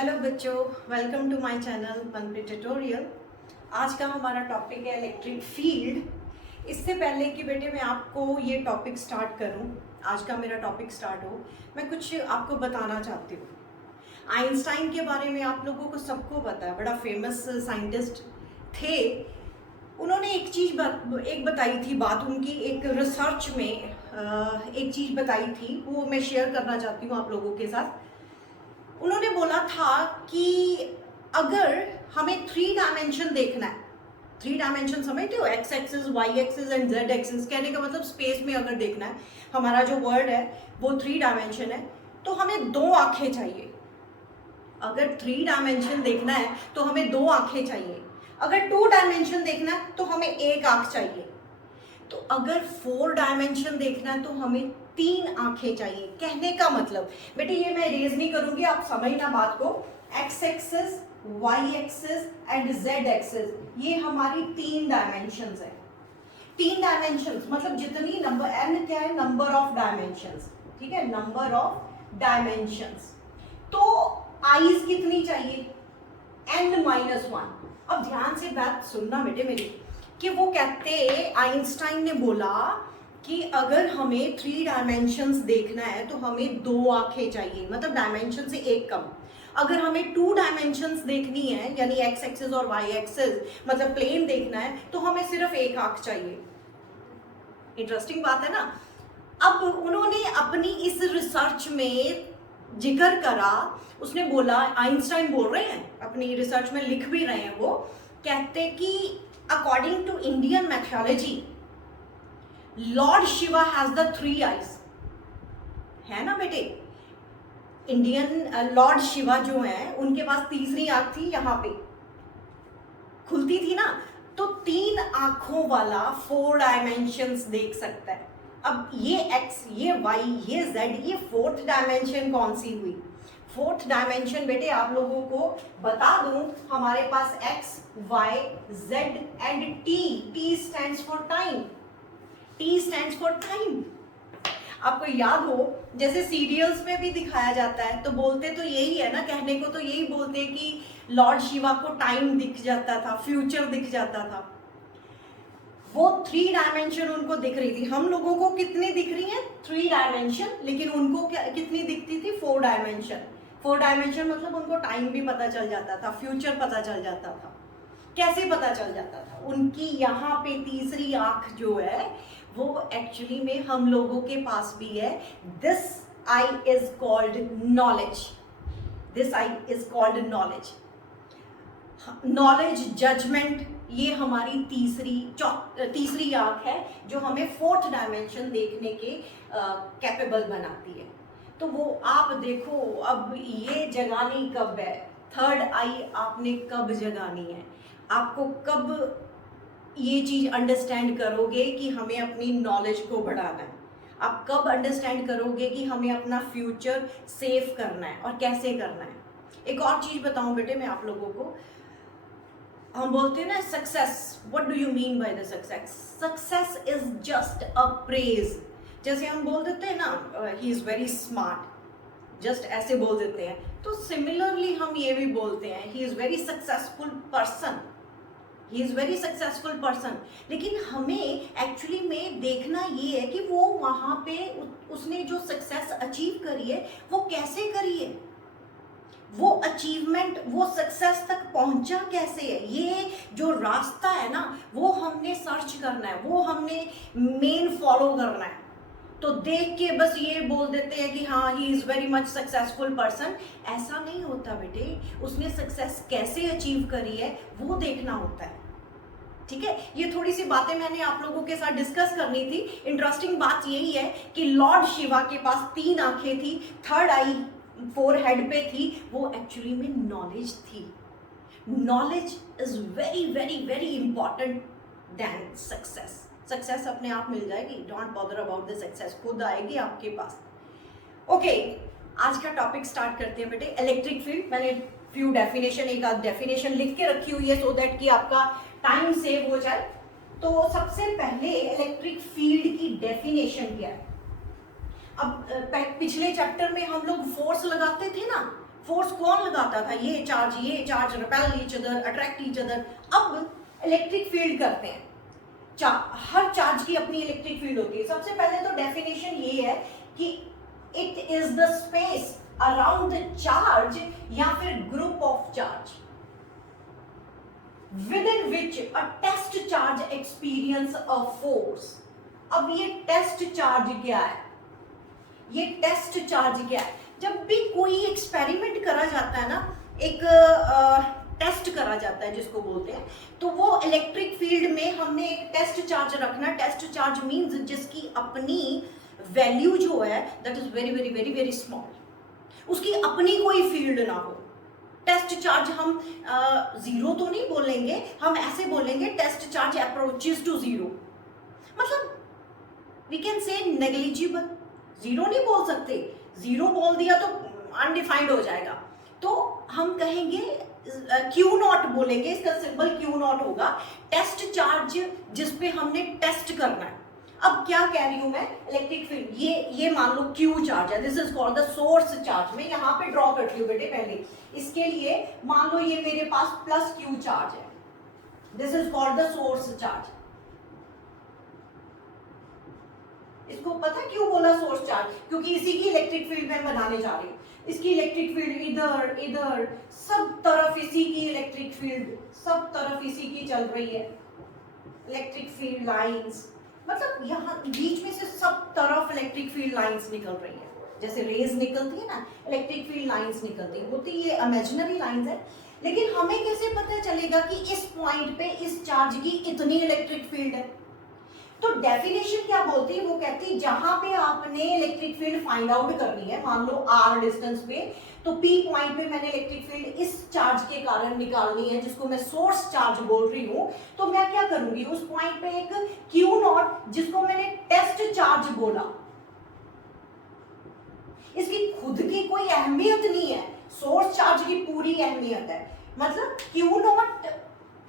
Hello बच्चों, welcome to my channel Manpreet tutorial. आज का हमारा टॉपिक है इलेक्ट्रिक फील्ड। इससे पहले कि बेटे मैं आपको ये टॉपिक स्टार्ट करूं, आज का मेरा टॉपिक स्टार्ट हो, मैं कुछ आपको बताना चाहती हूँ। आइंस्टाइन के बारे में आप लोगों को सबको पता है, बड़ा फेमस साइंटिस्ट थे। उन्होंने एक बताई थी बात, उनकी एक रिसर्च में एक चीज़ बताई थी, वो मैं शेयर करना चाहती हूँ आप लोगों के साथ। उन्होंने बोला था कि अगर हमें 3 डायमेंशन देखना है, 3 डायमेंशन समझते हो, X axis, Y axis and Z axis, कहने का मतलब स्पेस में अगर देखना है, हमारा जो वर्ल्ड है वो 3 डायमेंशन है, तो हमें 2 आंखें चाहिए। अगर 3 डायमेंशन देखना है तो हमें 2 आंखें चाहिए। अगर 2 डायमेंशन देखना है तो हमें 1 आंख चाहिए। तो अगर 4 डायमेंशन देखना है तो हमें 3 आंखें चाहिए। कहने का मतलब बेटे, ये मैं रेज नहीं करूंगी, आप समझना बात को। X axis, Y axis and Z axis, ये हमारी 3 डायमेंशन है। 3 डायमेंशन मतलब जितनी नंबर, एन क्या है, नंबर ऑफ डायमेंशन, ठीक है, नंबर ऑफ डायमेंशन। तो आईज कितनी चाहिए, n-1। अब ध्यान से बात सुनना बेटे मेरी, कि वो कहते, आइंस्टाइन ने बोला कि अगर हमें 3 डायमेंशंस देखना है तो हमें 2 आंखें चाहिए, मतलब डायमेंशन से 1 कम। अगर हमें 2 डायमेंशंस देखनी है, यानी एक्स एक्सिस और वाई एक्सिस, मतलब प्लेन देखना है, तो हमें सिर्फ 1 आंख चाहिए। इंटरेस्टिंग बात है ना। अब उन्होंने अपनी इस रिसर्च में जिक्र करा, उसने बोला, आइंस्टाइन बोल रहे हैं, अपनी रिसर्च में लिख भी रहे हैं, वो कहते कि according to Indian mythology, Lord Shiva has the 3 eyes. है ना बेटे, इंडियन लॉर्ड शिवा जो है, उनके पास तीसरी आंख थी, यहां पे खुलती थी ना, तो 3 आंखों वाला 4 डायमेंशंस देख सकता है। अब ये एक्स, ये वाई, ये जेड, ये 4th डायमेंशन कौन सी हुई? 4th डायमेंशन बेटे आप लोगों को बता दूं, हमारे पास X, Y, Z and T. T stands for time. T stands for time. आपको याद हो, जैसे सीरियल्स में भी दिखाया जाता है, तो बोलते तो यही है ना, कहने को तो यही बोलते हैं कि लॉर्ड शिवा को टाइम दिख जाता था, फ्यूचर दिख जाता था। वो 3 डायमेंशन उनको दिख रही थी। हम लोगों को कितनी दिख रही है? 3 डायमेंशन, लेकिन उनको कितनी दिखती थी? 4 डायमेंशन। 4 डायमेंशन मतलब उनको टाइम भी पता चल जाता था, फ्यूचर पता चल जाता था। कैसे पता चल जाता था? उनकी यहाँ पे तीसरी आंख जो है, वो एक्चुअली में हम लोगों के पास भी है। This eye is called knowledge. This eye is called knowledge. Knowledge, judgement, ये हमारी तीसरी आंख है, जो हमें 4th डायमेंशन देखने के कैपेबल बनाती है। तो वो आप देखो, अब ये जगानी कब है? 3rd आई आपने कब जगानी है? आपको कब ये चीज अंडरस्टैंड करोगे कि हमें अपनी नॉलेज को बढ़ाना है? आप कब अंडरस्टैंड करोगे कि हमें अपना फ्यूचर सेव करना है और कैसे करना है? एक और चीज बताऊं बेटे मैं आप लोगों को, हम बोलते हैं ना success, what do you mean by the success? Success is just a praise. जैसे हम बोल देते हैं ना, he is very smart, just ऐसे बोल देते हैं, तो सिमिलरली हम ये भी बोलते हैं, he is very successful person, he is very successful person. लेकिन हमें एक्चुअली में देखना ये है कि वो वहां पे उसने जो सक्सेस अचीव करी है, वो कैसे करी है, वो अचीवमेंट, वो सक्सेस तक पहुंचा कैसे है। ये जो रास्ता है ना, वो हमने सर्च करना है, वो हमने मेन फॉलो करना है। तो देख के बस ये बोल देते हैं कि हाँ, he is very much successful person, ऐसा नहीं होता बेटे। उसने सक्सेस कैसे अचीव करी है वो देखना होता है, ठीक है। ये थोड़ी सी बातें मैंने आप लोगों के साथ डिस्कस करनी थी। इंटरेस्टिंग बात यही है कि लॉर्ड शिवा के पास 3 आंखें थी, 3rd आई 4 हेड पे थी, वो एक्चुअली में नॉलेज थी। Knowledge is very very very important then success. Success अपने आप मिल जाएगी, don't bother about the success, खुद आएगी आपके पास। ओके, आज का टॉपिक स्टार्ट करते हैं बेटे। इलेक्ट्रिक फील्ड, मैंने फ्यू डेफिनेशन, एक आध डेफिनेशन लिख के रखी हुई है सो दैट कि आपका टाइम सेव हो जाए। तो सबसे पहले इलेक्ट्रिक फील्ड की डेफिनेशन क्या है? अब पिछले चैप्टर में हम लोग फोर्स लगाते थे ना, फोर्स कौन लगाता था? ये charge repel each other, attract each other. अब इलेक्ट्रिक फील्ड करते हैं, हर चार्ज की अपनी इलेक्ट्रिक फील्ड होती है। सबसे पहले तो डेफिनेशन ये है कि it is the space around the charge या फिर group of charge within which a test charge experience a force. अब ये टेस्ट चार्ज क्या है? ये टेस्ट चार्ज क्या है? जब भी कोई एक्सपेरिमेंट करा जाता है ना, एक टेस्ट करा जाता है जिसको बोलते हैं, तो वो इलेक्ट्रिक फील्ड में हमने एक टेस्ट चार्ज रखना। टेस्ट चार्ज मींस जिसकी अपनी वैल्यू जो है that is very very very very small, उसकी अपनी कोई फील्ड ना हो। टेस्ट चार्ज हम जीरो तो नहीं बोलेंगे, हम ऐसे बोलेंगे test charge approaches to zero, मतलब we can say negligible. Zero नहीं बोल सकते, जीरो बोल दिया तो अनडिफाइंड हो जाएगा, तो हम कहेंगे क्यू नॉट बोलेंगे, इसका सिंबल क्यू नॉट होगा। टेस्ट चार्ज जिसपे हमने टेस्ट करना है। अब क्या कह रही हूं मैं, इलेक्ट्रिक फील्ड, ये मान लो क्यू चार्ज है, this is called the source charge. मैं यहाँ पे ड्रॉ करती हूँ बेटे पहले, इसके लिए मान लो ये मेरे पास प्लस क्यू चार्ज है, this is called the source charge. इसको पता क्यों बोला सोर्स चार्ज? क्योंकि इसी की इलेक्ट्रिक फील्ड मैं बनाने जा रही हूँ। इसकी इलेक्ट्रिक फील्ड इधर इधर सब तरफ इसी की इलेक्ट्रिक फील्ड, सब तरफ इसी की चल रही है इलेक्ट्रिक फील्ड लाइंस, मतलब यहाँ बीच में से सब तरफ इलेक्ट्रिक फील्ड लाइंस निकल रही है। जैसे रेज निकलती है ना, इलेक्ट्रिक फील्ड लाइंस निकलती होती, ये इमेजिनरी लाइंस है। लेकिन हमें कैसे पता चलेगा कि इस पॉइंट पे इस चार्ज की इतनी इलेक्ट्रिक फील्ड है? तो डेफिनेशन क्या बोलती है? वो कहती है जहां पे आपने इलेक्ट्रिक फील्ड फाइंड आउट करनी है, मान लो आर डिस्टेंस पे, तो पी पॉइंट पे मैंने इलेक्ट्रिक फील्ड इस चार्ज के कारण निकालनी है जिसको मैं सोर्स चार्ज बोल रही हूं, तो मैं क्या करूंगी, उस पॉइंट पे एक क्यू नॉट जिसको मैंने टेस्ट चार्ज बोला, इसकी खुद की कोई अहमियत नहीं है, सोर्स चार्ज की पूरी अहमियत है। मतलब क्यू नॉट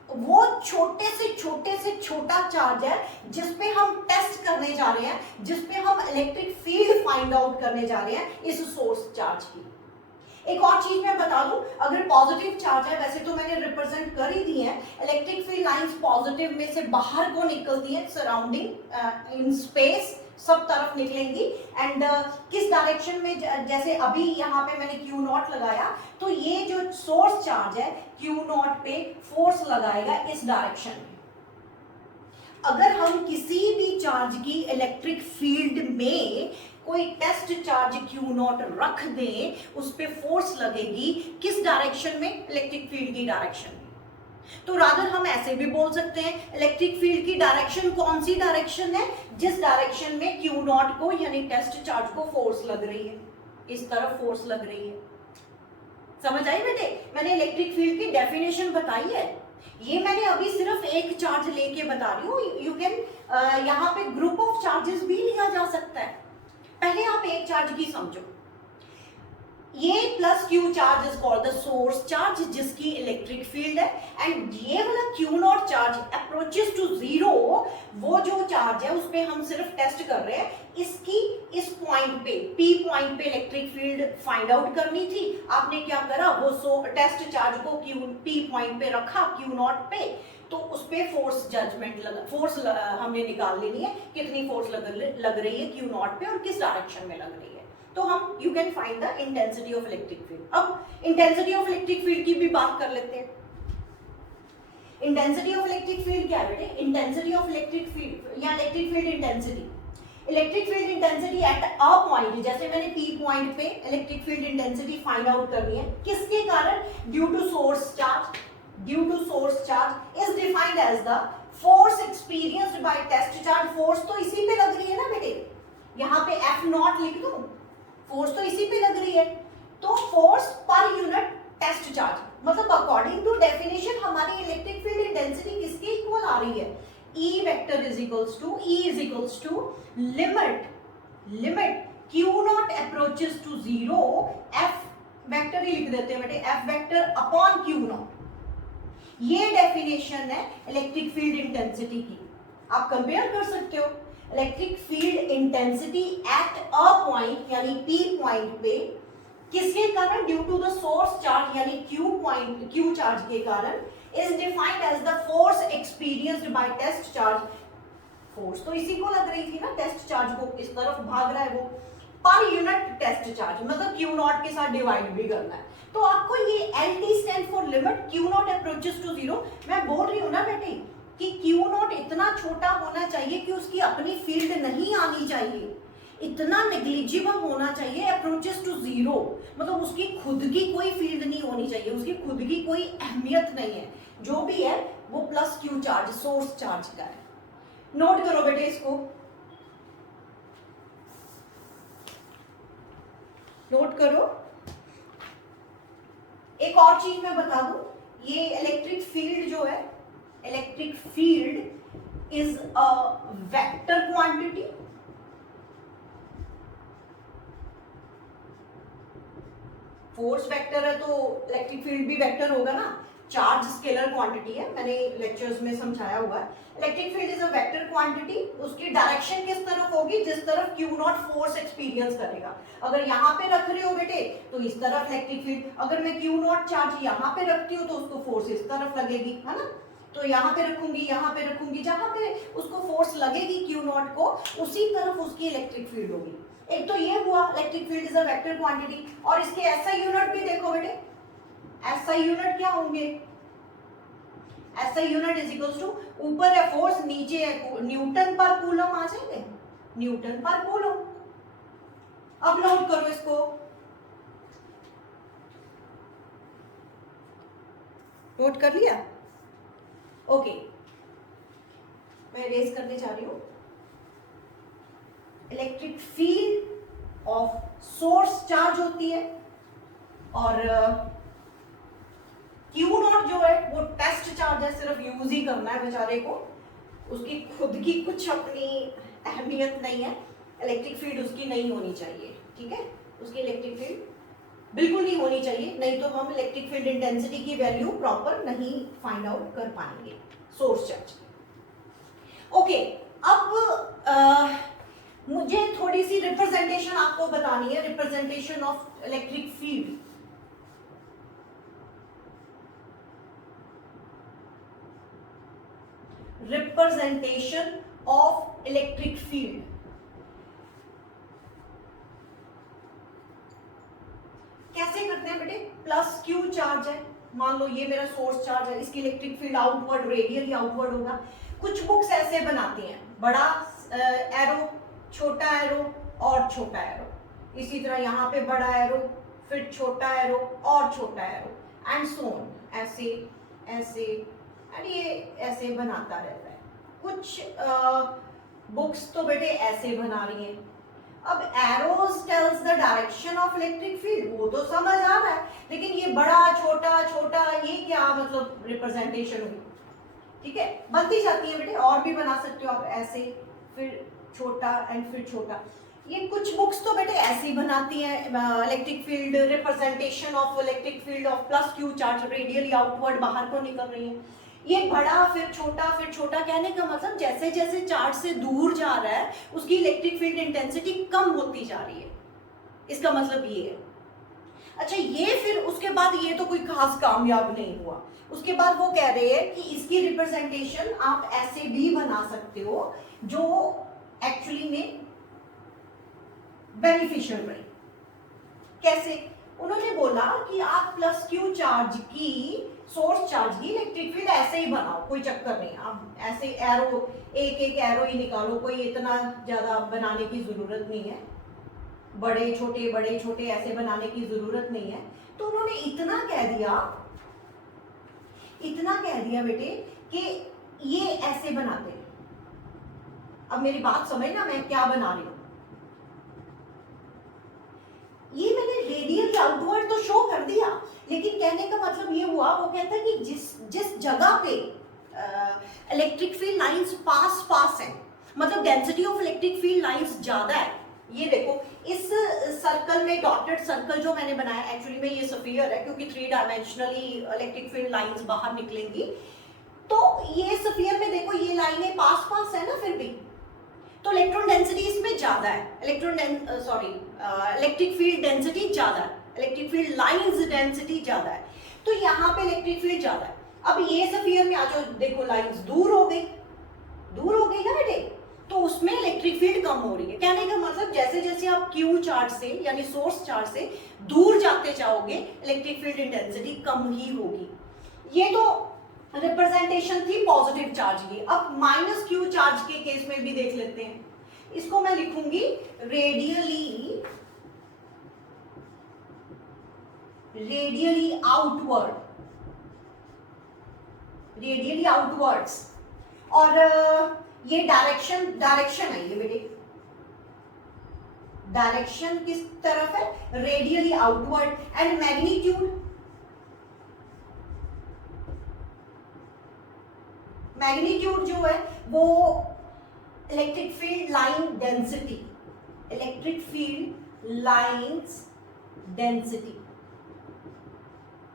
वो छोटे से छोटा चार्ज है जिसपे हम टेस्ट करने जा रहे हैं, जिसपे हम इलेक्ट्रिक फील्ड फाइंड आउट करने जा रहे हैं इस सोर्स चार्ज की। एक और चीज मैं बता दूं, अगर पॉजिटिव चार्ज है, वैसे तो मैंने रिप्रेजेंट कर ही दी है, इलेक्ट्रिक फील्ड लाइंस पॉजिटिव में से बाहर को निकलती है, सराउंडिंग इन स्पेस सब तरफ निकलेंगी। एंड किस डायरेक्शन में, जैसे अभी यहाँ पे मैंने क्यू नॉट लगाया, तो ये जो सोर्स चार्ज है क्यू नॉट पे फोर्स लगाएगा इस डायरेक्शन में। अगर हम किसी भी चार्ज की इलेक्ट्रिक फील्ड में कोई टेस्ट चार्ज क्यू नॉट रख दें, उस पे फोर्स लगेगी किस डायरेक्शन में? इलेक्ट्रिक फील्ड की डायरेक्शन में। तो रादर हम ऐसे भी बोल सकते हैं, इलेक्ट्रिक फील्ड की डायरेक्शन कौन सी डायरेक्शन है? जिस डायरेक्शन में क्यू नॉट को यानी टेस्ट चार्ज को फोर्स लग रही है, इस तरफ फोर्स लग रही है। समझ आई बेटे? मैंने इलेक्ट्रिक फील्ड की डेफिनेशन बताई है, ये मैंने अभी सिर्फ एक चार्ज लेके बता रही हूँ। यू कैन यहाँ पे ग्रुप ऑफ चार्जेस भी लिया जा सकता है। पहले आप एक चार्ज की समझो, ये plus Q charge is called the source charge जिसकी इलेक्ट्रिक फील्ड है, एंड ये वाला Q naught charge approaches to zero, वो जो चार्ज है उस पे हम सिर्फ टेस्ट कर रहे हैं, इसकी इस पॉइंट पे पी पॉइंट पे इलेक्ट्रिक फील्ड फाइंड आउट करनी थी। आपने क्या करा, वो टेस्ट चार्ज को क्यू पी पॉइंट पे रखा क्यू नॉट पे, तो उस पे फोर्स जजमेंट लगा, फोर्स हमने निकाल लेनी है, कितनी फोर्स लग रही है क्यू नॉट पे और किस डायरेक्शन में लग रही है। तो हम you can find the intensity of electric field. अब इंटेंसिटी ऑफ इलेक्ट्रिक फील्ड की भी बात कर लेते हैं। इंटेंसिटी ऑफ इलेक्ट्रिक फील्ड क्या है बेटे? इंटेंसिटी ऑफ इलेक्ट्रिक फील्ड या electric field intensity, electric field intensity at a point, जैसे मैंने पी पॉइंट पे electric field intensity find out करनी है, किसके कारण? Due to source charge. Due to source charge is defined as the force experienced by test charge. Force तो इसी पे लग रही है ना बेटे, यहाँ पे एफ नॉट लिख दूं, फोर्स तो इसी पे लग रही है, तो फोर्स पर यूनिट टेस्ट चार्ज, मतलब अकॉर्डिंग टू डेफिनेशन हमारी इलेक्ट्रिक फील्ड इंटेंसिटी किसके इक्वल आ रही है? E vector is equals to limit Q naught approaches to zero, F vector ही लिख देते हैं बेटे, F vector upon Q naught. ये डेफिनेशन है इलेक्ट्रिक फील्ड इंटेंसिटी की। आप कंपेयर कर सकते हो electric field intensity at a point यानी P पॉइंट पे किसके कारण? Due to the source charge यानी क्यू चार्ज के कारण is defined as the force experienced by test charge. Force तो इसी को लग रही थी ना, टेस्ट चार्ज को, इस तरफ भाग रहा है वो, पर यूनिट टेस्ट चार्ज मतलब क्यू नॉट के साथ डिवाइड भी करना है। तो आपको ये L T stand for limit Q naught approaches to zero. मैं बोल रही हूँ ना बेटे कि क्यू नॉट इतना छोटा होना चाहिए कि उसकी अपनी फील्ड नहीं आनी चाहिए, इतना नेग्लिजिबल होना चाहिए अप्रोचेस टू जीरो, मतलब उसकी खुद की कोई फील्ड नहीं होनी चाहिए, उसकी खुद की कोई अहमियत नहीं है, जो भी है वो plus Q charge source charge का है। नोट करो बेटे इसको, नोट करो। एक और चीज मैं बता दूं, ये इलेक्ट्रिक फील्ड जो है, electric field is a vector quantity. Force vector है तो इलेक्ट्रिक फील्ड भी वेक्टर होगा ना। चार्ज स्केलर क्वांटिटी है, मैंने लेक्चर्स में समझाया हुआ है। Electric field is a vector quantity, उसकी डायरेक्शन किस तरफ होगी? जिस तरफ क्यू नॉट फोर्स एक्सपीरियंस करेगा। अगर यहाँ पे रख रहे हो बेटे तो इस तरफ इलेक्ट्रिक फील्ड, अगर मैं क्यू नॉट चार्ज यहाँ पे रखती हूँ तो उसको फोर्स इस तरफ लगेगी, है ना। तो यहाँ पे रखूंगी, यहाँ पे रखूंगी, जहां पे उसको फोर्स लगेगी क्यू नॉट को, उसी तरफ उसकी इलेक्ट्रिक फील्ड होगी। एक तो ये हुआ electric field is a vector quantity. और इसके एसआई यूनिट भी देखो बेटे, एसआई यूनिट क्या होंगे? SI unit is equals to, ऊपर है फोर्स, नीचे है न्यूटन पर कूलम आ जाएंगे, न्यूटन पर कूलम। अब नोट करो इसको, नोट कर लिया? ओके, मैं रेज करने जा रही हूं। Electric field of source charge होती है और क्यू नॉट जो है वो टेस्ट चार्ज है, सिर्फ यूज ही करना है बेचारे को, उसकी खुद की कुछ अपनी अहमियत नहीं है। इलेक्ट्रिक फील्ड उसकी नहीं होनी चाहिए, ठीक है, उसकी इलेक्ट्रिक फील्ड बिल्कुल नहीं होनी चाहिए, नहीं तो हम इलेक्ट्रिक फील्ड इंटेंसिटी की वैल्यू प्रॉपर नहीं फाइंड आउट कर पाएंगे सोर्स चार्ज। ओके, अब मुझे थोड़ी सी रिप्रेजेंटेशन आपको बतानी है, representation of electric field. Representation of electric field. कैसे करते हैं बेटे? प्लस क्यू चार्ज है, मान लो ये मेरा सोर्स चार्ज है, इसकी electric field outward, radially outward होगा। कुछ बुक्स ऐसे बनाती हैं, बड़ा एरो, छोटा एरो और छोटा एरो, इसी तरह यहाँ पे बड़ा एरो, फिर छोटा एरो और छोटा एरो, एंड सो ऑन, ऐसे ऐसे, एंड ये ऐसे बनाता रहता है। कुछ बुक्स तो बेटे ऐसे बना रही हैं। अब arrows tells the direction of electric field, वो तो समझ आ रहा है, लेकिन ये बड़ा छोटा छोटा, ये क्या मतलब रिप्रेजेंटेशन हुई? ठीक है, बनती जाती है बेटे, और भी बना सकते हो आप, ऐसे फिर छोटा एंड फिर छोटा। ये कुछ बुक्स तो बेटे ऐसे ही बनाती हैं, electric field, representation of electric field of plus Q charge, radially outward बाहर को निकल रही है। ये बड़ा फिर छोटा, कहने का मतलब जैसे जैसे चार्ज से दूर जा रहा है उसकी इलेक्ट्रिक फील्ड इंटेंसिटी कम होती जा रही है, इसका मतलब ये है। अच्छा, ये फिर उसके बाद ये तो कोई खास कामयाब नहीं हुआ, उसके बाद वो कह रहे हैं कि इसकी रिप्रेजेंटेशन आप ऐसे भी बना सकते हो जो एक्चुअली में बेनिफिशियल रहे। कैसे? उन्होंने बोला कि आप प्लस क्यू चार्ज की, सोर्स चार्ज की इलेक्ट्रिक फील्ड ऐसे ही बनाओ, कोई चक्कर नहीं, आप ऐसे एरो, एक एक एरो ही निकालो, कोई इतना ज्यादा बनाने की जरूरत नहीं है, बड़े छोटे ऐसे बनाने की जरूरत नहीं है। तो उन्होंने इतना कह दिया बेटे कि ये ऐसे बनाते हैं। अब मेरी बात समझना, मैं क्या बना रही हूं। ये मैंने रेडियल आउटवर्ड तो शो कर दिया, लेकिन कहने का मतलब ये हुआ, वो कहता है कि जिस जगह पे इलेक्ट्रिक फील्ड लाइंस पास है, मतलब density of electric field lines ज्यादा है। ये देखो, इस सर्कल में डॉटेड सर्कल जो मैंने बनाया, एक्चुअली में ये स्फीयर है क्योंकि 3 डायमेंशनली इलेक्ट्रिक फील्ड लाइंस बाहर निकलेंगी। तो ये स्फीयर में देखो, ये लाइनें पास है ना, फिर भी तो इलेक्ट्रॉन डेंसिटी इसमें ज्यादा है, इलेक्ट्रिक फील्ड डेंसिटी ज्यादा है। इलेक्ट्रिक फील्ड लाइंस डेंसिटी ज्यादा है, तो यहाँ पे इलेक्ट्रिक फील्ड ज्यादा है। अब ये स्फीयर में आ जाओ, देखो लाइंस दूर हो गई ना बेटे, तो उसमें इलेक्ट्रिक फील्ड कम हो रही है। कहने का मतलब जैसे जैसे आप क्यू चार्ज से यानी सोर्स चार्ज से दूर जाते जाओगे इलेक्ट्रिक फील्ड इंटेंसिटी कम ही होगी। ये तो रिप्रेजेंटेशन थी पॉजिटिव चार्ज की। अब माइनस क्यू चार्ज के केस में भी देख लेते हैं। इसको मैं लिखूंगी रेडियली आउटवर्ड्स, और ये डायरेक्शन है, ये बेटे डायरेक्शन किस तरफ है, रेडियली आउटवर्ड। एंड मैग्नीट्यूड जो है वो इलेक्ट्रिक फील्ड लाइन डेंसिटी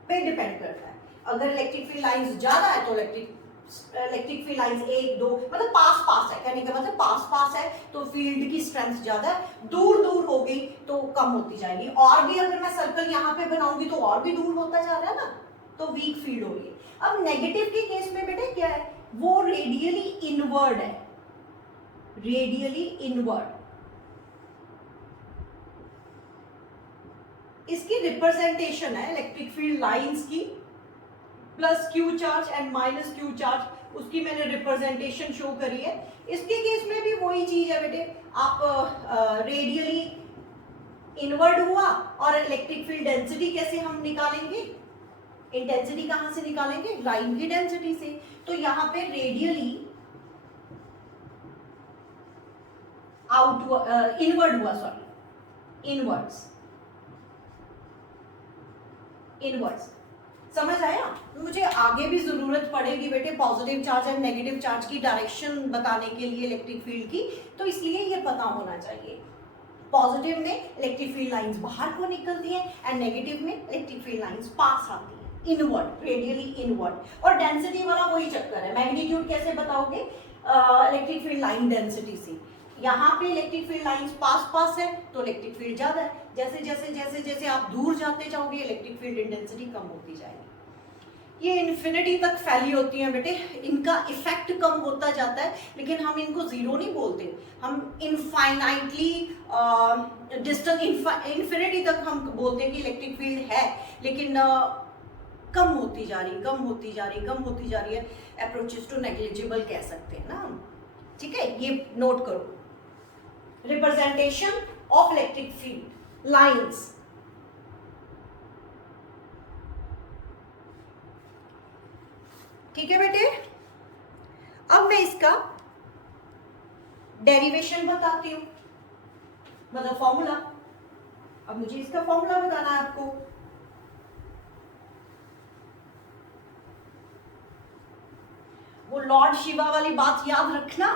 पे डिपेंड करता है। अगर इलेक्ट्रिक फील्ड लाइंस ज्यादा है तो इलेक्ट्रिक फील्ड लाइंस 1 2 मतलब पास है, कहने का मतलब पास है तो फील्ड की स्ट्रेंथ ज्यादा है, दूर हो गई तो कम होती जाएगी। और भी अगर मैं सर्कल यहाँ पे बनाऊंगी तो और भी दूर होता जा रहा है ना, तो वीक फील्ड हो रही है। अब नेगेटिव के केस में बेटे क्या है, वो रेडियली इनवर्ड है, इसकी रिप्रेजेंटेशन है इलेक्ट्रिक फील्ड लाइंस की, plus Q charge and minus Q charge, उसकी मैंने रिप्रेजेंटेशन शो करी है। इसके केस में भी वही चीज है बेटे, आप रेडियली इनवर्ड हुआ, और इलेक्ट्रिक फील्ड डेंसिटी कैसे हम निकालेंगे, इंटेंसिटी कहां से निकालेंगे, लाइन की डेंसिटी से। तो यहां पे रेडियली इनवर्ड हुआ, इनवर्ड्स। समझ आया? मुझे आगे भी जरूरत पड़ेगी बेटे positive charge and negative charge की डायरेक्शन बताने के लिए इलेक्ट्रिक फील्ड की, तो इसलिए ये पता होना चाहिए। पॉजिटिव में इलेक्ट्रिक फील्ड लाइंस बाहर को निकलती है एंड नेगेटिव में इलेक्ट्रिक फील्ड लाइंस पास आती है, इनवर्ड, रेडियली इनवर्ड। और डेंसिटी वाला वही चक्कर है, मैग्नीट्यूड कैसे बताओगे, इलेक्ट्रिक फील्ड लाइन डेंसिटी से। यहाँ पे इलेक्ट्रिक फील्ड लाइंस पास है तो इलेक्ट्रिक फील्ड ज्यादा है, जैसे आप दूर जाते जाओगे इलेक्ट्रिक फील्ड इंटेंसिटी कम होती जाएगी। ये इन्फिनिटी तक फैली होती है बेटे, इनका इफेक्ट कम होता जाता है, लेकिन हम इनको जीरो नहीं बोलते, हम इनफाइनाइटली डिस्टेंस इन्फिनिटी तक हम बोलते हैं कि इलेक्ट्रिक फील्ड है, लेकिन कम होती जा रही है, अप्रोचेस टू नेग्लिजिबल कह सकते हैं ना हम। ठीक है, ये नोट करो, representation of electric field lines. ठीक है बेटे, अब मैं इसका डेरिवेशन बताती हूं, मतलब फॉर्मूला। अब मुझे इसका फॉर्मूला बताना है आपको। वो लॉर्ड शिवा वाली बात याद रखना,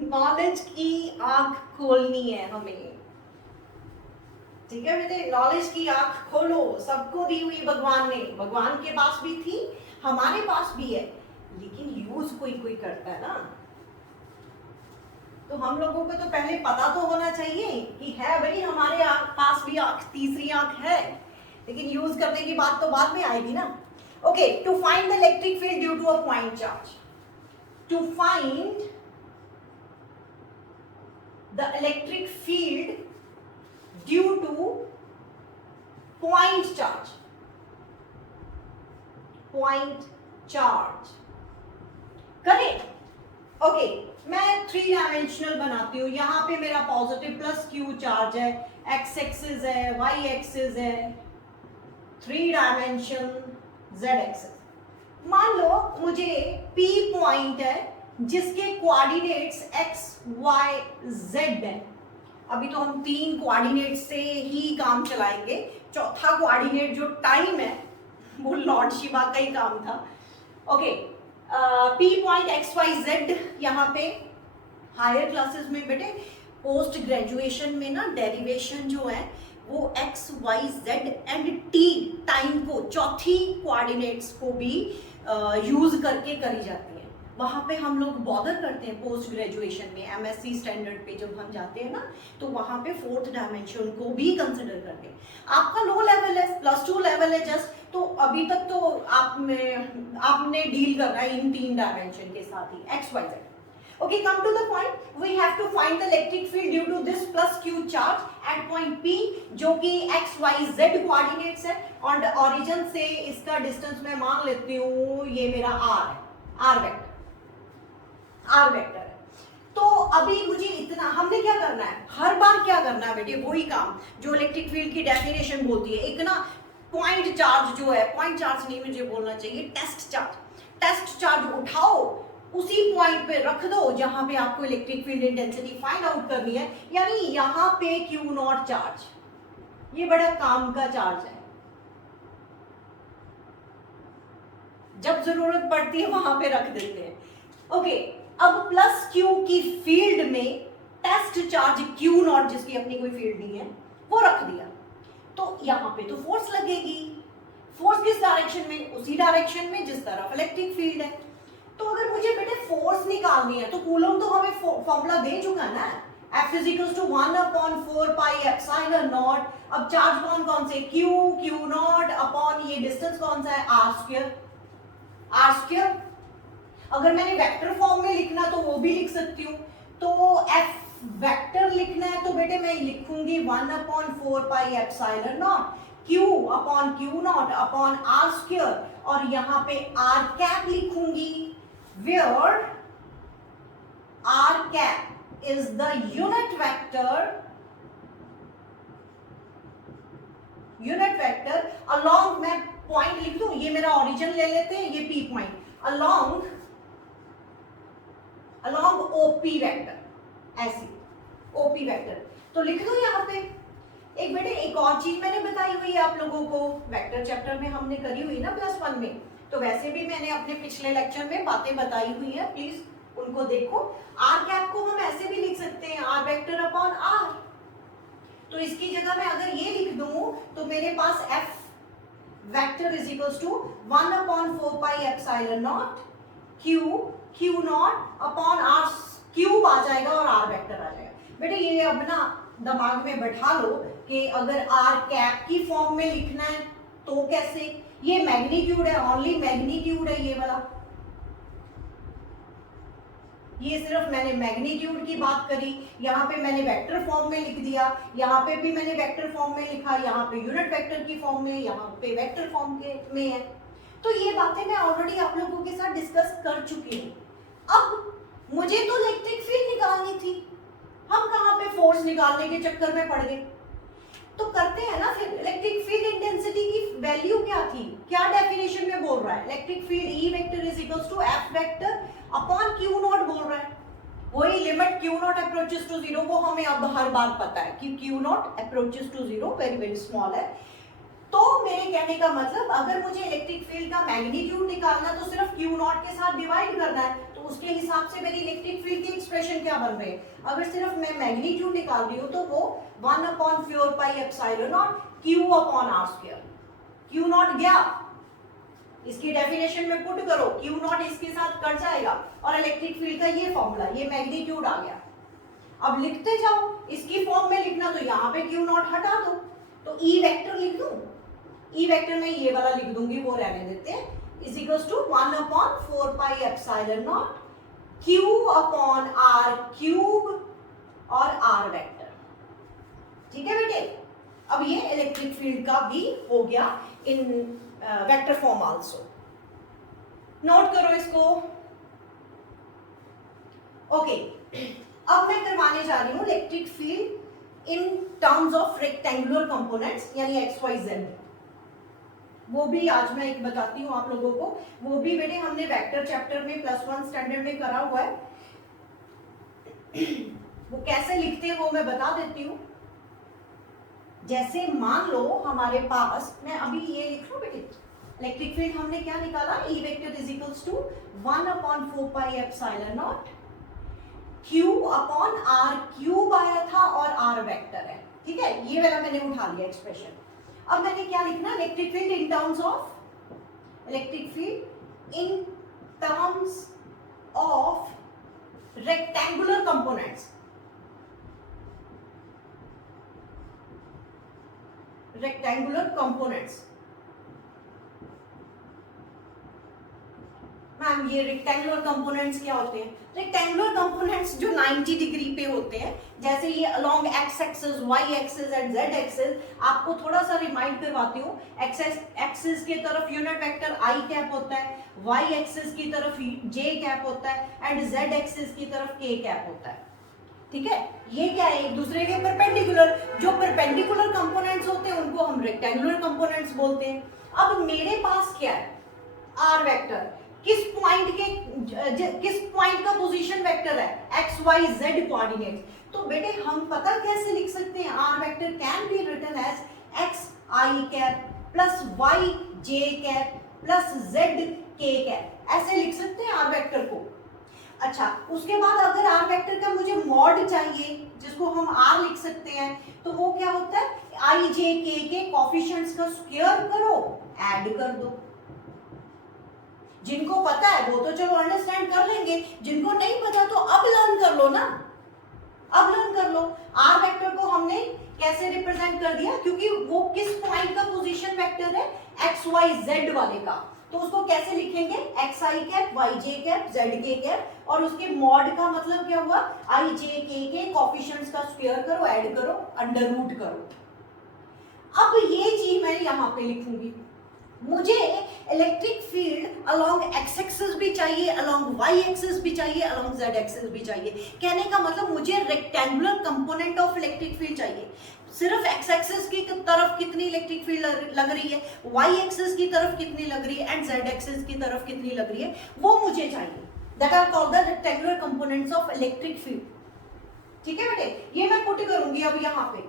नॉलेज की आंख खोलनी है हमें। ठीक है बेटे, नॉलेज की आंख खोलो, सबको दी हुई भगवान ने, भगवान के पास भी थी, हमारे पास भी है, लेकिन यूज कोई करता है ना। तो हम लोगों को तो पहले पता तो होना चाहिए कि है भाई हमारे पास भी आंख, तीसरी आंख है, लेकिन यूज करने की बात तो बाद में आएगी ना। Okay, to find the electric field due to a point charge, to find the electric field due to point charge, correct. Okay, मैं 3 डायमेंशनल बनाती हूँ। यहाँ पे मेरा पॉजिटिव प्लस क्यू चार्ज है, एक्स एक्सिस है, वाई एक्सिस है, 3 dimension Z axis. मान लो मुझे P पॉइंट है जिसके कोऑर्डिनेट्स x, y, z है। अभी तो हम 3 कोऑर्डिनेट से ही काम चलाएंगे, चौथा कोऑर्डिनेट जो टाइम है वो लॉर्ड शिवा का ही काम था। Okay, P point x, y, z। यहाँ पे हायर क्लासेस में बेटे पोस्ट ग्रेजुएशन में ना डेरिवेशन जो है वो x, y, z and t time को, चौथी कोऑर्डिनेट्स को भी यूज करके करी जाती है। वहाँ पे हम लोग बॉदर करते हैं पोस्ट ग्रेजुएशन में, एमएससी स्टैंडर्ड पे जब हम जाते हैं ना, तो वहाँ पे फोर्थ डायमेंशन को भी कंसिडर करते हैं। आपका लो लेवल है, +2 लेवल है जस्ट, तो अभी तक तो आपने डील करना है इन 3 डायमेंशन के साथ ही, X Y Z. Okay, come to the point. We have to find the electric field due to this plus q charge at point P, जो कि x, y, z coordinates है, और origin से इसका distance मैं मान लेती हूँ ये मेरा r है, r वेक्टर है। तो अभी मुझे इतना, हमने क्या करना है, हर बार क्या करना है बेटे, वही काम जो इलेक्ट्रिक फील्ड की डेफिनेशन बोलती है। एक ना पॉइंट चार्ज जो है, पॉइंट चार्ज नहीं मुझे बोलना चाहिए, टेस्ट चार्ज उठाओ, उसी पॉइंट पे रख दो जहां पे आपको electric field intensity find out करनी है, यानी यहां पे Q0 चार्ज, ये बड़ा काम का चार्ज है, जब जरूरत पड़ती है वहां पे रख देते हैं। ओके, अब प्लस Q की फील्ड में टेस्ट चार्ज Q0 जिसकी अपनी कोई फील्ड नहीं है वो रख दिया, तो यहां पे तो फोर्स लगेगी। फोर्स किस डायरेक्शन में, उसी डायरेक्शन में जिस तरफ इलेक्ट्रिक फील्ड है। तो अगर मुझे बेटे फोर्स निकालनी है तो कूलम तो हमें फॉर्मूला दे चुका है ना, F = 1/4 पाई एप्सिलॉन नॉट। अब चार्ज कौन से, Q0 अपॉन ये डिस्टेंस कौन सा है, r स्क्वायर। अगर मैंने वेक्टर फॉर्म में लिखना तो वो भी लिख सकती हूँ, तो F वेक्टर लिखना है तो बेटे मैं लिखूंगी 1/4 pi epsilon not Q/Q0 upon r square, और यहाँ पे r कैप लिखूंगी, where r cap is the unit vector along, मैं पॉइंट लिख दूं, ये मेरा ओरिजिन ले लेते हैं, ये P point, along OP vector, ऐसी OP वेक्टर तो लिख दो यहाँ पे। एक बेटे एक और चीज मैंने बताई हुई है आप लोगों को, वेक्टर चैप्टर में हमने करी हुई ना +1 में, तो वैसे भी मैंने अपने पिछले लेक्चर में बातें बताई हुई है, प्लीज उनको देखो। r कैप को हम ऐसे भी लिख सकते हैं, r वेक्टर अपॉन r, तो इसकी जगह मैं अगर ये लिख दूं तो मेरे पास F vector = 1/4 pi epsilon naught Q0 upon r cube आ जाएगा और r वेक्टर आ जाएगा। बेटे ये अब ना दिमाग में बैठा लो कि अगर r कैप की फॉर्म में लिखना है तो कैसे, ये मैग्नीट्यूड है, ओनली मैग्नीट्यूड है ये वाला, ये सिर्फ मैंने मैग्नीट्यूड की बात करी, यहाँ पे मैंने वेक्टर फॉर्म में लिख दिया, यहाँ पे भी मैंने वेक्टर फॉर्म में लिखा, यहाँ पे यूनिट वेक्टर की फॉर्म में, यहाँ पे वेक्टर फॉर्म के में है। तो ये बातें मैं ऑलरेडी आप लोगों के साथ डिस्कस कर चुकी हूँ। अब मुझे तो इलेक्ट्रिक फील्ड निकालनी थी, हम कहाँ पे फोर्स निकालने के चक्कर में पड़ गए। तो करते हैं ना फिर, इलेक्ट्रिक फील्ड इंटेंसिटी की वैल्यू क्या थी, क्या डेफिनेशन में बोल रहा है, electric field E vector = F vector upon Q0 बोल रहा है। वही लिमिट Q0 अप्रोचेस टू 0, वो हमें अब हर बार पता है कि Q0 approaches to 0 very very small है। तो मेरे कहने का मतलब, अगर मुझे इलेक्ट्रिक फील्ड का मैग्नीट्यूड निकालना तो सिर्फ Q0 के साथ डिवाइड करना है, तो उसके हिसाब से मेरी इलेक्ट्रिक फील्ड की एक्सप्रेशन क्या बन रही है। अगर सिर्फ मैं मैग्नीट्यूड निकाल रही हूँ तो वो 1/4 pi epsilon not Q/r², Q0 गया, इसकी डेफिनेशन में पुट करो, Q0 इसके साथ कट जाएगा और इलेक्ट्रिक फील्ड का ये फॉर्मूला, ये मैग्नीट्यूड आ गया। अब लिखते जाओ, इसकी फॉर्म में लिखना तो यहाँ पे Q0 हटा दो, तो E वेक्टर लिख दूं, E वेक्टर में ये वाला लिख दूंगी, वो रहने देते हैं, = 1/4 पाई एप्सिलॉन नॉट Q/r³ और r वेक्टर। ठीक है बेटे, अब ये इलेक्ट्रिक फील्ड का भी हो गया इन वेक्टर फॉर्म आल्सो, नोट करो इसको। ओके, अब मैं करवाने जा रही हूँ electric field in terms of rectangular components, यानी एक्स वाई जेड। वो भी आज मैं एक बताती हूँ आप लोगों को, वो भी बेटे हमने वेक्टर चैप्टर में +1 स्टैंडर्ड में करा हुआ है। वो कैसे लिखते हैं वो मैं बता देती हूँ। जैसे मान लो हमारे पास, मैं अभी ये लिख लूं बेटे, इलेक्ट्रिक फील्ड हमने क्या निकाला, E vector = 1/4 pi epsilon not Q/r³ आया था और r वेक्टर है। ठीक है, ये वाला मैंने उठा लिया एक्सप्रेशन। अब मैंने क्या लिखना, electric field in terms of rectangular components. Rectangular components. Ma'am ये रेक्टेंगुलर कंपोनेंट्स क्या होते हैं? रेक्टेंगुलर कंपोनेंट्स जो 90 डिग्री पे होते हैं, जैसे ये along X axis, Y axis and Z axis. आपको थोड़ा सा रिमाइंड करवाती हूँ. एक्स एक्सिस की तरफ यूनिट वेक्टर आई कैप होता है, वाई एक्सिस की तरफ जे कैप होता है एंड जेड एक्सिस की तरफ के कैप होता है. ठीक है, ये क्या है? एक दूसरे के परपेंडिकुलर. जो परपेंडिकुलर कंपोनेंट्स होते हैं उनको हम रेक्टेंगुलर कंपोनेंट्स बोलते हैं. अब मेरे पास क्या है? R vector. किस पॉइंट का पोजीशन वेक्टर है? X Y Z coordinate. तो बेटे हम पता कैसे लिख सकते हैं? R vector can be written as X I cap plus Y J cap plus Z K cap. ऐसे लिख सकते हैं आर वेक्टर को. अच्छा, उसके बाद अगर आर वेक्टर का मुझे मॉड चाहिए, जिसको हम आर लिख सकते हैं, तो वो क्या होता है? आई जे के कोफिशिएंट्स का स्क्वायर करो, ऐड कर दो. जिनको पता है वो तो चलो अंडरस्टैंड कर लेंगे, जिनको नहीं पता तो अब लर्न कर लो ना. अब लर्न कर लो. आर वेक्टर को हमने कैसे रिप्रेजेंट कर दिया? क्योंकि वो किस पॉइंट का पोजीशन वेक्टर है? एक्स वाई जेड वाले का. तो उसको कैसे लिखेंगे? X I cap, Y J cap, Z K cap. और उसके मॉड का मतलब क्या हुआ? आई जे के कोफिशिएंट्स का स्क्वायर करो, ऐड करो, अंडर रूट करो. अब ये चीज मैं यहाँ पे लिखूंगी. मुझे electric field along X axis भी चाहिए, अलोंग वाई एक्सिस भी चाहिए, अलोंग जेड एक्सिस भी चाहिए. कहने का मतलब मुझे rectangular component of electric field चाहिए. सिर्फ एक्स एक्सिस की तरफ कितनी इलेक्ट्रिक फील्ड लग रही है, वाई एक्सिस की तरफ कितनी लग रही है एंड जेड एक्सिस की तरफ कितनी लग रही है, वो मुझे चाहिए. That are called the rectangular components of electric field. ठीक है बेटे, ये मैं पुट करूंगी अब यहाँ पे.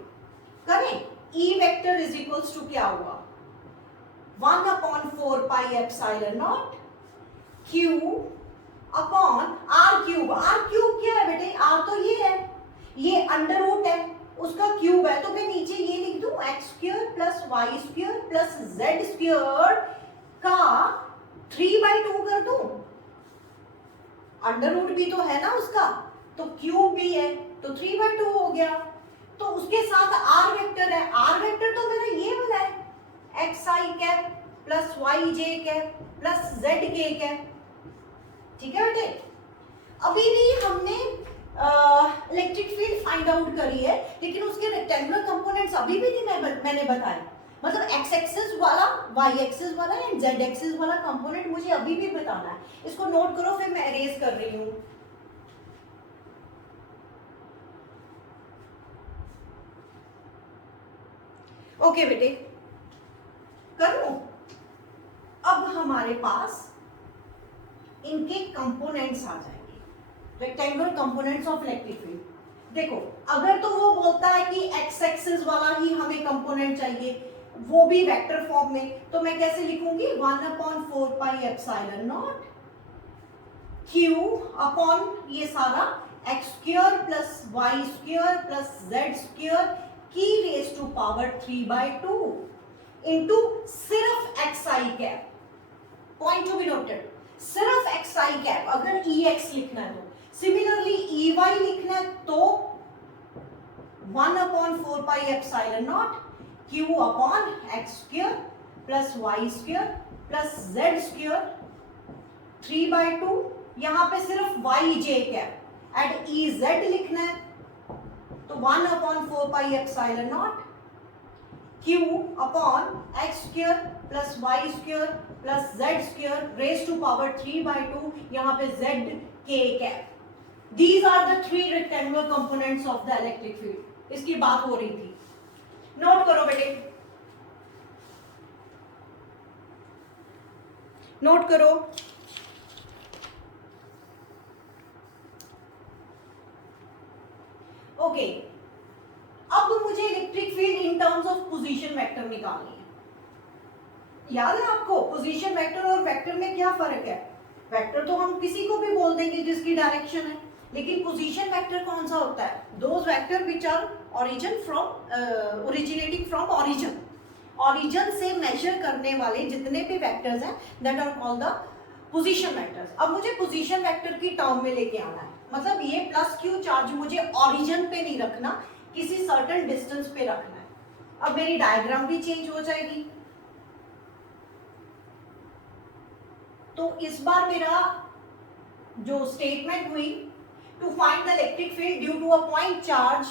करें. E vector is equals to क्या हुआ? 1/4 pi epsilon naught q upon r cube. r cube क्या है बेटे? r तो ये है, ये अंडर रूट है, उसका क्यूब है. तो मैं नीचे ये लिख दूं x square plus y square plus z square का 3/2 कर दूं. अंडर रूट भी तो है ना उसका, तो क्यूब भी है, तो 3/2 हो गया. तो उसके साथ r वेक्टर है. r वेक्टर तो मेरा ये वाला है, x I cap plus Y J cap plus Z K cap. ठीक है बेटे, अभी भी हमने इलेक्ट्रिक फील्ड फाइंड आउट करी है, लेकिन उसके रेक्टेंगुलर कंपोनेंट्स अभी भी नहीं मैंने बताए. मतलब एक्स एक्सिस वाला, वाई एक्सिस वाला एंड जेड एक्सिस वाला कंपोनेंट मुझे अभी भी बताना है. इसको नोट करो, फिर मैं अरेज कर रही हूँ. ओके बेटे, करूं. अब हमारे पास इनके कंपोनेंट्स आ जाएंगे, rectangular components of electric field. देखो, अगर तो वो बोलता है कि एक्स एक्सिस वाला ही हमें कंपोनेंट चाहिए, वो भी वेक्टर फॉर्म में, तो मैं कैसे लिखूंगी? 1/4 pi epsilon not Q upon ये सारा X square plus Y square plus Z square की रेज टू पावर 3/2 इनटू सिर्फ X I cap. Point to be noted, सिर्फ एक्स आई कैप. अगर ई एक्स लिखना है तो, सिमिलरली ई वाई लिखना है तो 1/4 pi epsilon not Q upon X square plus Y square plus Z square 3/2. यहां पे सिर्फ Y J cap and E Z लिखना है तो 1/4 pi epsilon naught q upon X square plus Y square plus Z square raise to power 3/2. यहाँ पे z k cap. These are the three rectangular components of the electric field. इसकी बात हो रही थी. नोट करो बेटे, नोट करो. ओके, अब मुझे electric field in terms of position vector निकालनी है. याद है आपको पोजीशन वेक्टर और वेक्टर में क्या फर्क है? वेक्टर तो हम किसी को भी बोल देंगे जिसकी डायरेक्शन है, लेकिन पोजीशन वेक्टर कौन सा होता है? Those vector which are originating from origin. Origin से मेजर करने वाले जितने भी वेक्टर्स हैं, that are called the position vectors. अब मुझे पोजीशन वेक्टर की टर्म में लेके आना है, मतलब ये प्लस क्यू चार्ज मुझे ओरिजिन पे नहीं रखना, किसी सर्टेन डिस्टेंस पे रखना है। अब मेरी डायग्राम भी चेंज हो जाएगी। तो इस बार मेरा जो स्टेटमेंट हुई, to find the electric field due to a point charge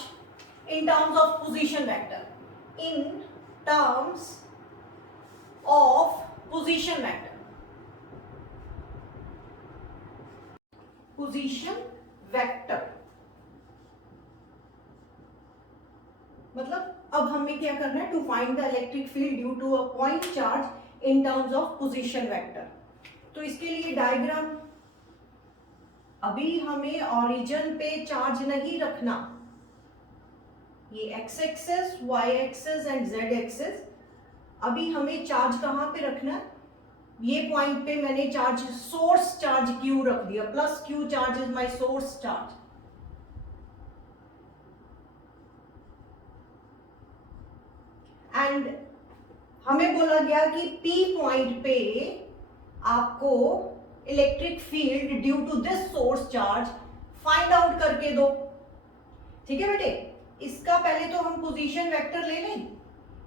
in terms of position vector, in terms of position vector, position vector. मतलब अब हमें क्या करना है, to find the electric field due to a point charge in terms of position vector. तो इसके लिए diagram, अभी हमें ओरिजिन पे चार्ज नहीं रखना, ये X axis, Y axis and Z axis, अभी हमें चार्ज कहां पे रखना है, ये पॉइंट पे मैंने चार्ज, सोर्स चार्ज क्यू रख दिया, plus Q charge is my source charge. And हमें बोला गया कि पी पॉइंट पे आपको electric field due to this source charge find out करके दो। ठीक है बेटे, इसका पहले तो हम पोजीशन वेक्टर ले लें।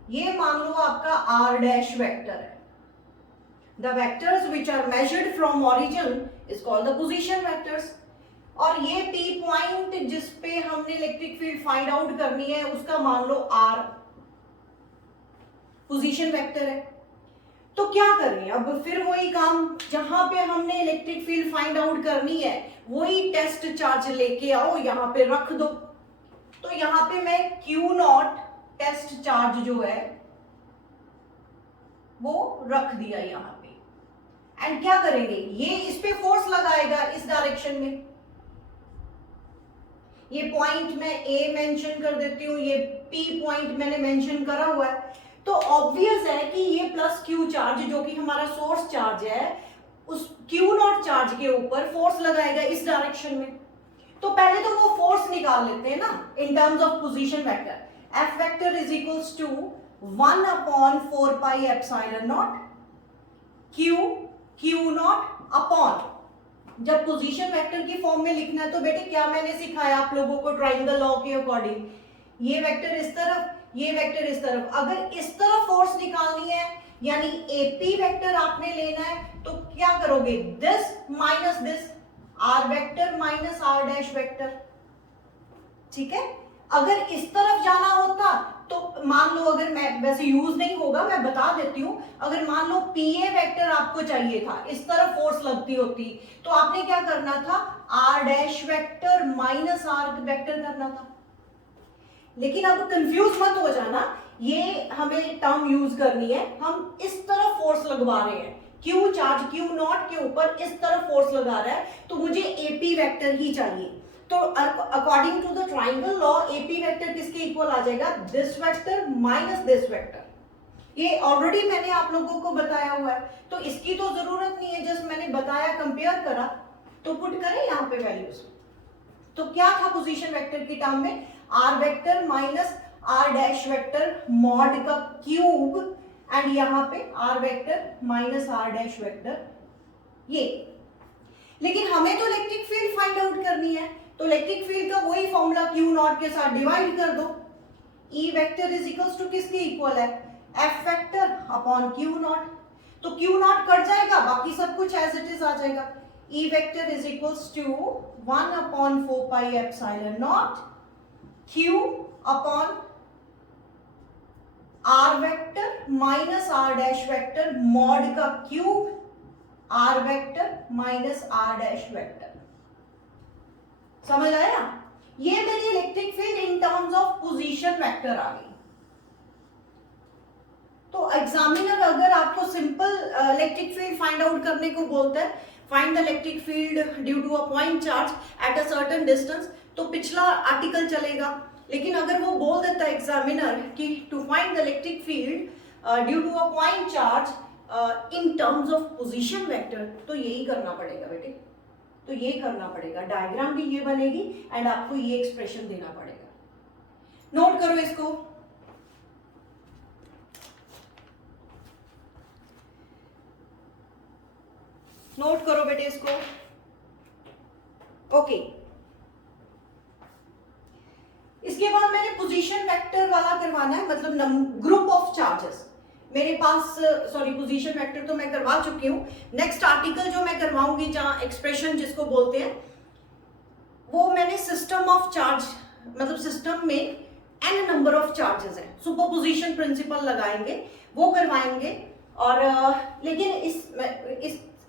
ये मान लो आपका आर डैश वेक्टर है। The vectors which are measured from origin is called the position vectors. और ये पी पॉइंट जिस पे हमने इलेक्ट्रिक फील्ड फाइंड आउट करनी है, उसका मान लो आर पोजीशन वेक्टर है। तो क्या करें, अब फिर वही काम, जहां पे हमने इलेक्ट्रिक फील्ड फाइंड आउट करनी है वही टेस्ट चार्ज लेके आओ, यहां पे रख दो। तो यहां पे मैं Q नॉट टेस्ट चार्ज जो है वो रख दिया यहां पे। एंड क्या करेंगे, ये इस पे फोर्स लगाएगा इस डायरेक्शन में। ये पॉइंट मैं A मेंशन कर देती हूँ, ये P पॉइंट मैंने मेंशन करा हुआ है। तो ऑब्वियस है कि ये प्लस क्यू चार्ज जो कि हमारा सोर्स चार्ज है, उस क्यू नॉट चार्ज के ऊपर फोर्स लगाएगा इस डायरेक्शन में। तो पहले तो वो फोर्स निकाल लेते हैं ना in terms of position vector. F vector is equals to 1/4 pi epsilon not Q not upon, जब पोजीशन वेक्टर की फॉर्म में लिखना है तो बेटे क्या मैंने सिखाया आप लोगों को ट्रायंगल लॉ के अकॉर्डिंग, ये वेक्टर इस तरफ, ये वेक्टर इस तरफ। अगर इस तरफ फोर्स निकालनी है यानी एपी वेक्टर आपने लेना है तो क्या करोगे, this minus this, R vector minus are dash vector. ठीक है, अगर इस तरफ जाना होता तो मान लो, अगर मैं वैसे यूज नहीं होगा मैं बता देती हूं, अगर मान लो पीए वेक्टर आपको चाहिए था, इस तरफ फोर्स लगती होती तो आपने क्या करना था, R dash vector minus R vector करना था। लेकिन अब कंफ्यूज मत हो जाना, ये हमें टर्म यूज करनी है, हम इस तरफ फोर्स लगवा रहे हैं, क्यू चार्ज क्यू नॉट के ऊपर इस तरफ फोर्स लगा रहा है, तो मुझे एपी वेक्टर ही चाहिए। तो according to the triangle law AP vector किसके इक्वल आ जाएगा, this vector minus this vector. ये ऑलरेडी मैंने आप लोगों को बताया हुआ है, तो इसकी तो जरूरत नहीं है, जस्ट मैंने बताया, कंपेयर करा, तो पुट करें यहाँ पे वैल्यूज। तो क्या था पोजीशन वेक्टर की टर्म में, R vector minus are dash vector mod का क्यूब, एंड यहां पे R vector minus are dash vector ये। लेकिन हमें तो इलेक्ट्रिक फील्ड फाइंड आउट करनी है, तो इलेक्ट्रिक फील्ड का वही फॉर्मूला क्यू नॉट के साथ डिवाइड कर दो। E vector is equals to किसके इक्वल है, F vector upon Q naught. तो क्यू नॉट कट जाएगा, बाकी सब कुछ एज इट इज आ जाएगा। E vector is equals to 1/4 pi epsilon naught Q upon r vector minus are dash vector mod का cube r vector minus are dash vector. समझ आया, ये मेरी electric field in terms of position vector आ गई। तो examiner अगर आपको simple electric field find out करने को बोलता है, find the electric field due to a point charge at a certain distance, तो पिछला आर्टिकल चलेगा। लेकिन अगर वो बोल देता है एग्जामिनर कि to find the electric field due to a point charge in terms of position vector, तो यही करना पड़ेगा बेटे, तो ये करना पड़ेगा, डायग्राम भी ये बनेगी एंड आपको ये एक्सप्रेशन देना पड़ेगा। नोट करो इसको। नोट करो बेटे इसको। ओके, इसके बाद मैंने पोजीशन वेक्टर वाला करवाना है, मतलब ग्रुप ऑफ चार्जेस मेरे पास, सॉरी पोजीशन वेक्टर तो मैं करवा चुकी हूँ। नेक्स्ट आर्टिकल जो मैं करवाऊंगी, जहां एक्सप्रेशन जिसको बोलते हैं, वो मैंने सिस्टम ऑफ चार्ज, मतलब सिस्टम में एन नंबर ऑफ चार्जेस हैं, सुपरपोजिशन प्रिंसिपल लगाएंगे, वो करवाएंगे। और लेकिन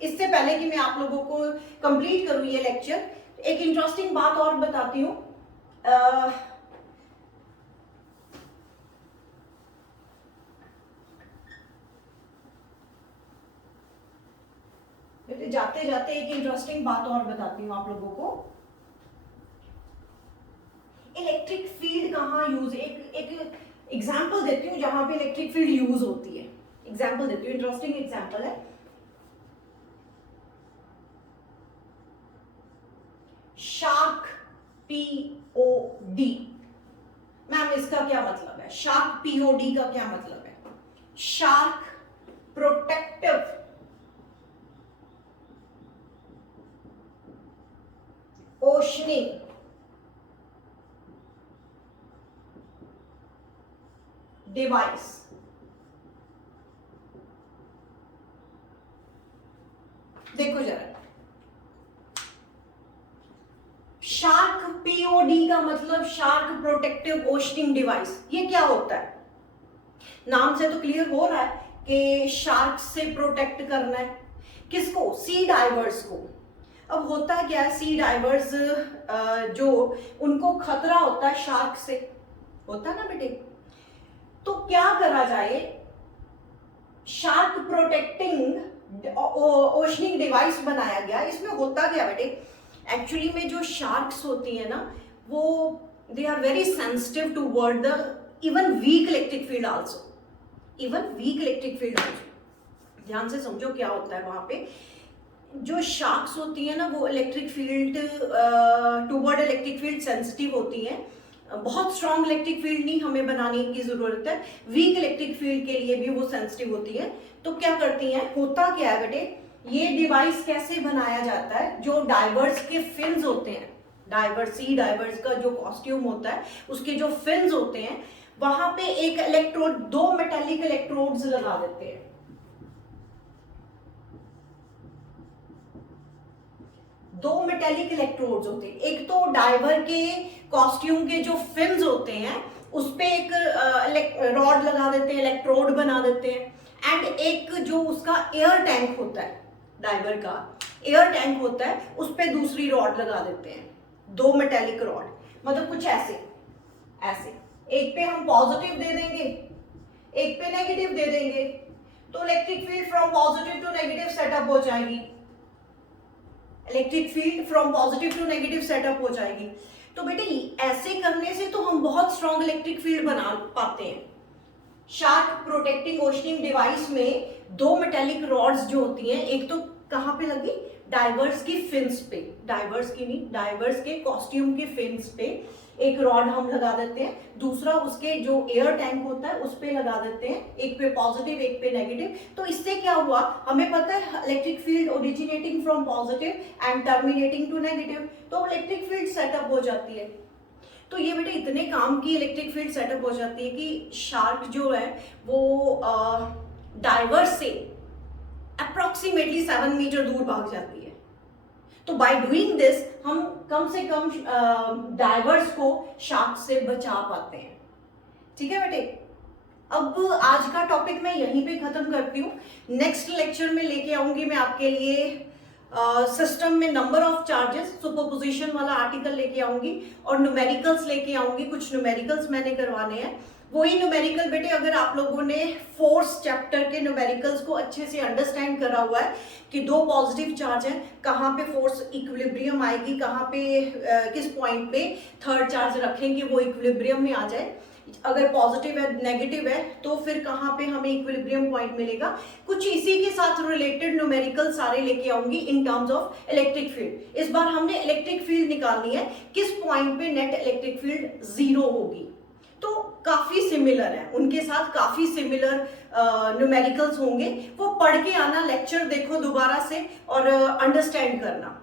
इससे पहले कि मैं आप लोगों को कंप्लीट करूँ ये लेक्चर, एक इंटरेस्टिंग बात और बताती हूँ। जाते जाते एक इंटरेस्टिंग बात और बताती हूँ आप लोगों को। इलेक्ट्रिक फील्ड कहाँ यूज, एक एग्जांपल देती हूँ जहां पे इलेक्ट्रिक फील्ड यूज होती है। एग्जांपल देती हूँ, इंटरेस्टिंग एग्जांपल है। Shark, POD। मैम इसका क्या मतलब है? शार्क POD का क्या मतलब है? Shark protective oceanic device. देखो जरा, शार्क POD का मतलब शार्क प्रोटेक्टिव ओशनिंग डिवाइस। ये क्या होता है? नाम से तो क्लियर हो रहा है कि शार्क से प्रोटेक्ट करना है। किसको? सी डाइवर्स को। अब होता क्या है, सी डाइवर्स जो उनको खतरा होता है शार्क से, होता है ना बेटे, तो क्या करा जाए? शार्क प्रोटेक्टिंग ओशनिंग डिवाइस बनाया गया। इसमें होता क्या बेटे, एक्चुअली में जो शार्क्स होती है ना, वो they are very sensitive toward the even weak electric field also, even weak electric field also. ध्यान से समझो क्या होता है वहां पे। जो शार्क्स होती है ना, वो electric field toward electric field sensitive होती हैं। बहुत स्ट्रॉन्ग इलेक्ट्रिक फील्ड नहीं हमें बनाने की जरूरत है, वीक इलेक्ट्रिक फील्ड के लिए भी वो सेंसिटिव होती है। तो क्या करती हैं, होता क्या है बेटे, ये डिवाइस कैसे बनाया जाता है? जो डाइवर्स के फिन्स होते हैं, डाइवर्स, सी डाइवर्स का जो कॉस्ट्यूम होता है, उसके जो फिन्स होते हैं, वहां पे एक इलेक्ट्रोड, दो मेटेलिक इलेक्ट्रोड्स लगा देते हैं। दो मेटेलिक इलेक्ट्रोड्स होते हैं। एक तो डाइवर के कॉस्ट्यूम के जो फिन्स होते हैं उस पे एक रॉड लगा देते हैं, इलेक्ट्रोड बना देते हैं। एंड एक जो उसका एयर टैंक होता है, डाइवर का एयर टैंक होता है, उस पे दूसरी रॉड लगा देते हैं, दो मेटेलिक रॉड। मतलब कुछ ऐसे ऐसे, एक पे हम पॉजिटिव दे देंगे, एक पे नेगेटिव दे देंगे, तो electric field from positive to negative setup हो जाएगी। Electric field from positive to negative setup हो जाएगी। तो बेटे ऐसे करने से तो हम बहुत स्ट्रॉन्ग इलेक्ट्रिक फील्ड बना पाते हैं। शार्क प्रोटेक्टिंग ओशनिंग डिवाइस में दो मेटेलिक रॉड्स जो होती हैं, एक तो कहां पे लगी? डाइवर्स की फिन्स पे, डाइवर्स की नहीं, डाइवर्स के कॉस्ट्यूम के फिन्स पे एक रॉड हम लगा देते हैं, दूसरा उसके जो एयर टैंक होता है उस पे लगा देते हैं, एक पे पॉजिटिव एक पे नेगेटिव। तो इससे क्या हुआ, हमें पता है electric field originating from positive and terminating to negative, तो इलेक्ट्रिक फील्ड सेटअप हो जाती है। तो ये बेटे इतने काम की इलेक्ट्रिक फील्ड सेटअप हो जाती है कि शार्क जो है वो डाइवर्स से अप्रोक्सीमेटली 7 मीटर दूर भाग जाती है। तो बाय डूइंग दिस हम कम से कम डाइवर्स को शार्क से बचा पाते हैं। ठीक है बेटे, अब आज का टॉपिक मैं यहीं पे खत्म करती हूँ। नेक्स्ट लेक्चर में लेके आऊंगी मैं आपके लिए सिस्टम में नंबर ऑफ चार्जेस, सुपरपोजिशन वाला आर्टिकल लेके आऊंगी और न्यूमेरिकल्स लेके आऊंगी। कुछ न्यूमेरिकल्स मैंने करवाने हैं। वही न्यूमेरिकल बेटे अगर आप लोगों ने फोर्स चैप्टर के न्यूमेरिकल्स को अच्छे से अंडरस्टैंड करा हुआ है कि दो पॉजिटिव चार्ज हैं, कहाँ पे फोर्स इक्विलिब्रियम आएगी, कहाँ पे किस पॉइंट पे थर्ड चार्ज रखेंगे वो इक्विलिब्रियम में आ जाए, अगर पॉजिटिव है नेगेटिव है तो फिर कहाँ पे हमें इक्विलिब्रियम पॉइंट मिलेगा, कुछ इसी के साथ रिलेटेड न्यूमेरिकल सारे लेके आऊंगी इन टर्म्स ऑफ इलेक्ट्रिक फील्ड। इस बार हमने इलेक्ट्रिक फील्ड निकालनी है, किस पॉइंट पे नेट इलेक्ट्रिक फील्ड 0 होगी। तो काफ़ी सिमिलर है, उनके साथ काफ़ी सिमिलर न्यूमेरिकल्स होंगे। वो पढ़ के आना, लेक्चर देखो दोबारा से और अंडरस्टैंड करना,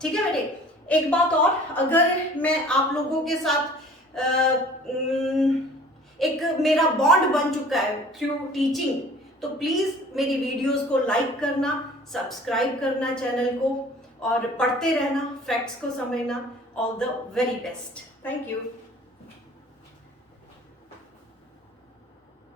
ठीक है बेटे। एक बात और, अगर मैं आप लोगों के साथ एक मेरा बॉन्ड बन चुका है थ्रू टीचिंग, तो प्लीज़ मेरी वीडियोस को लाइक करना, सब्सक्राइब करना चैनल को और पढ़ते रहना, फैक्ट्स को समझना। All the very best, thank you.